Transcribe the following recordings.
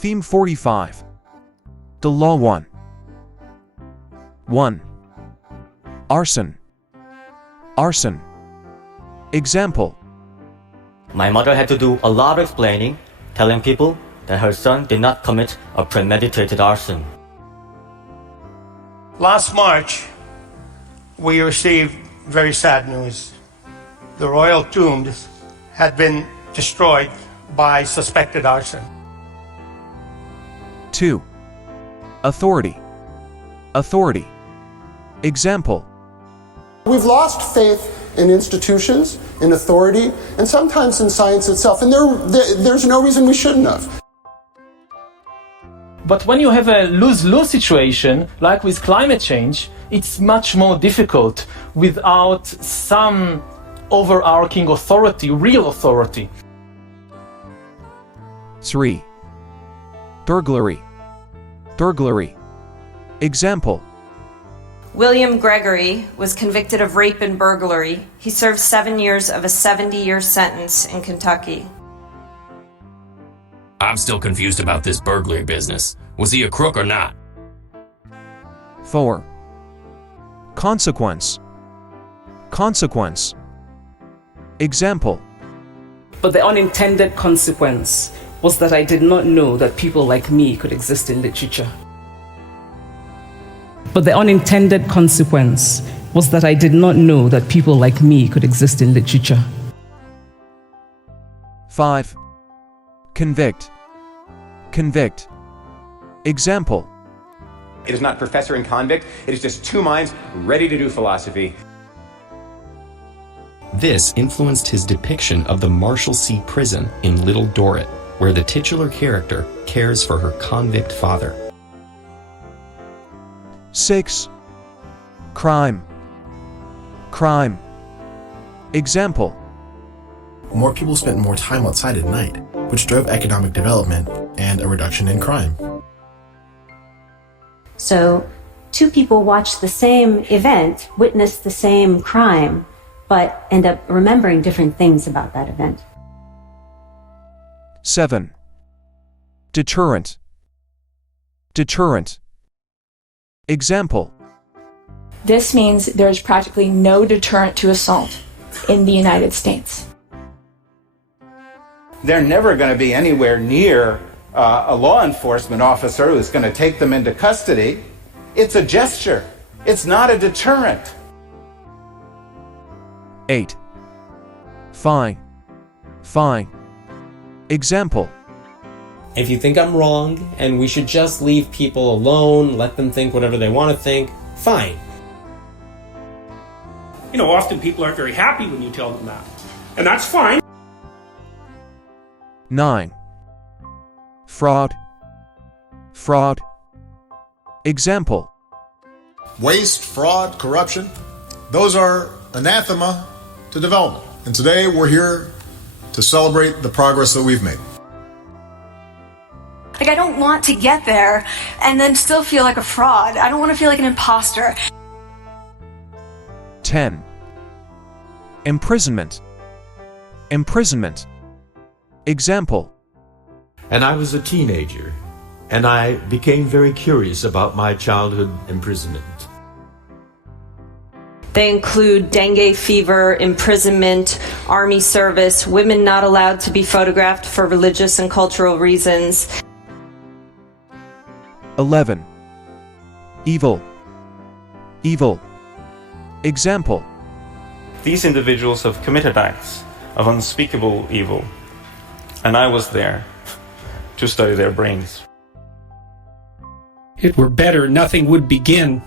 Theme 45. The Law 1. 1. Arson. Arson. Example. My mother had to do a lot of explaining, telling people that her son did not commit a premeditated arson. Last March, we received very sad news. The royal tombs had been destroyed by suspected arson. 2. Authority. Authority. Example. We've lost faith in institutions, in authority, and sometimes in science itself, and there's no reason we shouldn't have. But when you have a lose-lose situation, like with climate change, it's much more difficult without some overarching authority, real authority. 3. Burglary. Burglary. Example. William Gregory was convicted of rape and burglary. He served 7 years of a 70-year sentence in Kentucky. I'm still confused about this burglary business. Was he a crook or not? 4. Consequence. Consequence. Example. But the unintended consequence was that I did not know that people like me could exist in literature. But the unintended consequence was that I did not know that people like me could exist in literature. 5. Convict. Convict. Example. It is not professor and convict, it is just two minds ready to do philosophy. This influenced his depiction of the Marshalsea prison in Little Dorrit, where the titular character cares for her convict father. 6. Crime. Crime. Example. More people spent more time outside at night, which drove economic development and a reduction in crime. So, two people watch the same event, witness the same crime, but end up remembering different things about that event. 7. Deterrent. Deterrent. Example. This means there's practically no deterrent to assault in the United States. They're never going to be anywhere near a law enforcement officer who's going to take them into custody. It's a gesture. It's not a deterrent. 8. Fine. Fine. Example. If you think I'm wrong and we should just leave people alone, let them think whatever they want to think, fine. You know, often people aren't very happy when you tell them that, and that's fine. 9. Fraud. Fraud. Example. Waste, fraud, corruption, those are anathema to development. And today we're here to celebrate the progress that we've made. Like, I don't want to get there and then still feel like a fraud. I don't want to feel like an imposter. 10. Imprisonment. Imprisonment. Example. And I was a teenager, and I became very curious about my childhood imprisonment. They include dengue fever, imprisonment, army service, women not allowed to be photographed for religious and cultural reasons. 11. Evil. Evil. Example. These individuals have committed acts of unspeakable evil, and I was there to study their brains. It were better nothing would begin.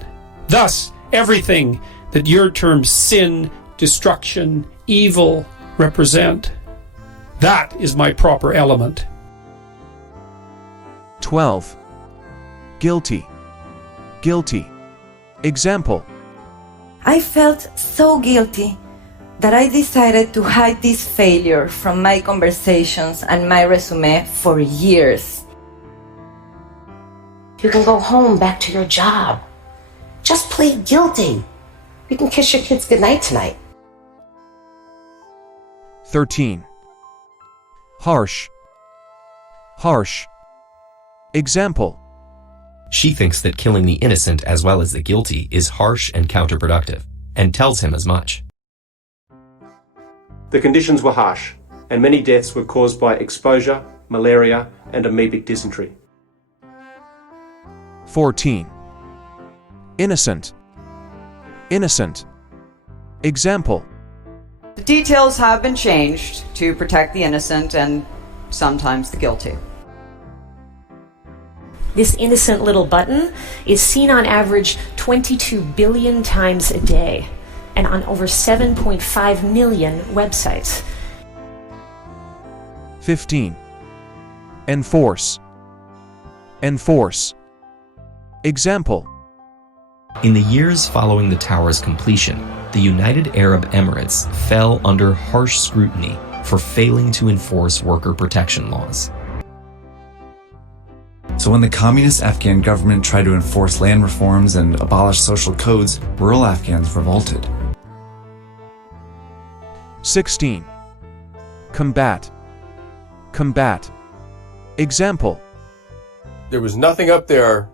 Thus, everything that your terms sin, destruction, evil represent, that is my proper element. 12. Guilty. Guilty. Example. I felt so guilty that I decided to hide this failure from my conversations and my resume for years. You can go home, back to your job. Just plead guilty. You can kiss your kids goodnight tonight. 13. Harsh. Harsh. Example. She thinks that killing the innocent as well as the guilty is harsh and counterproductive, and tells him as much. The conditions were harsh, and many deaths were caused by exposure, malaria, and amoebic dysentery. 14. Innocent. Innocent. Example. The details have been changed to protect the innocent and sometimes the guilty. This innocent little button is seen on average 22 billion times a day and on over 7.5 million websites. 15. Enforce. Enforce. Example. In the years following the tower's completion, the United Arab Emirates fell under harsh scrutiny for failing to enforce worker protection laws. So when the communist Afghan government tried to enforce land reforms and abolish social codes, rural Afghans revolted. 16. Combat. Combat. Example. There was nothing up there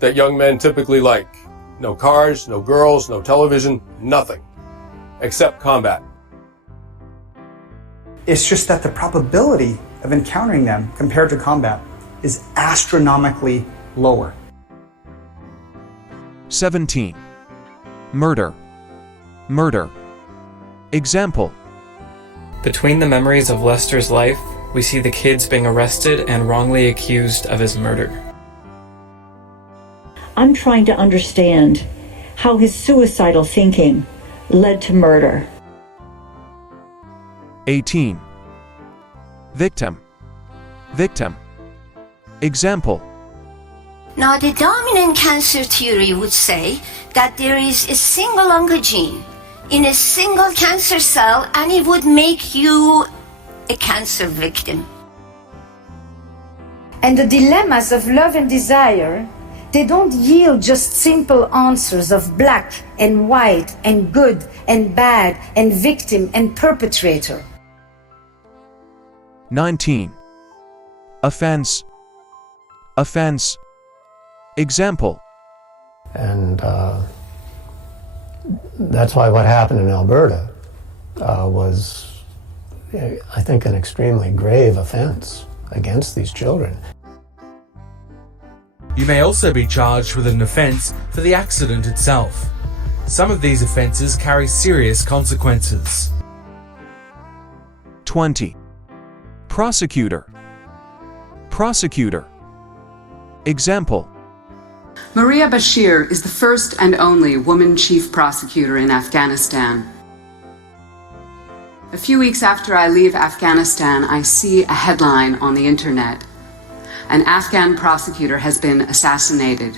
that young men typically like. No cars, no girls, no television, nothing. Except combat. It's just that the probability of encountering them compared to combat is astronomically lower. 17. Murder. Murder. Example. Between the memories of Lester's life, we see the kids being arrested and wrongly accused of his murder. I'm trying to understand how his suicidal thinking led to murder. 18. Victim. Victim. Example. Now, the dominant cancer theory would say that there is a single oncogene in a single cancer cell and it would make you a cancer victim. And the dilemmas of love and desire, they don't yield just simple answers of black and white and good and bad and victim and perpetrator. 19. Offense. Offense. Example. And that's why what happened in Alberta was, I think, an extremely grave offense against these children. You may also be charged with an offence for the accident itself. Some of these offences carry serious consequences. 20. Prosecutor. Prosecutor. Example. Maria Bashir is the first and only woman chief prosecutor in Afghanistan. A few weeks after I leave Afghanistan, I see a headline on the internet. An Afghan prosecutor has been assassinated.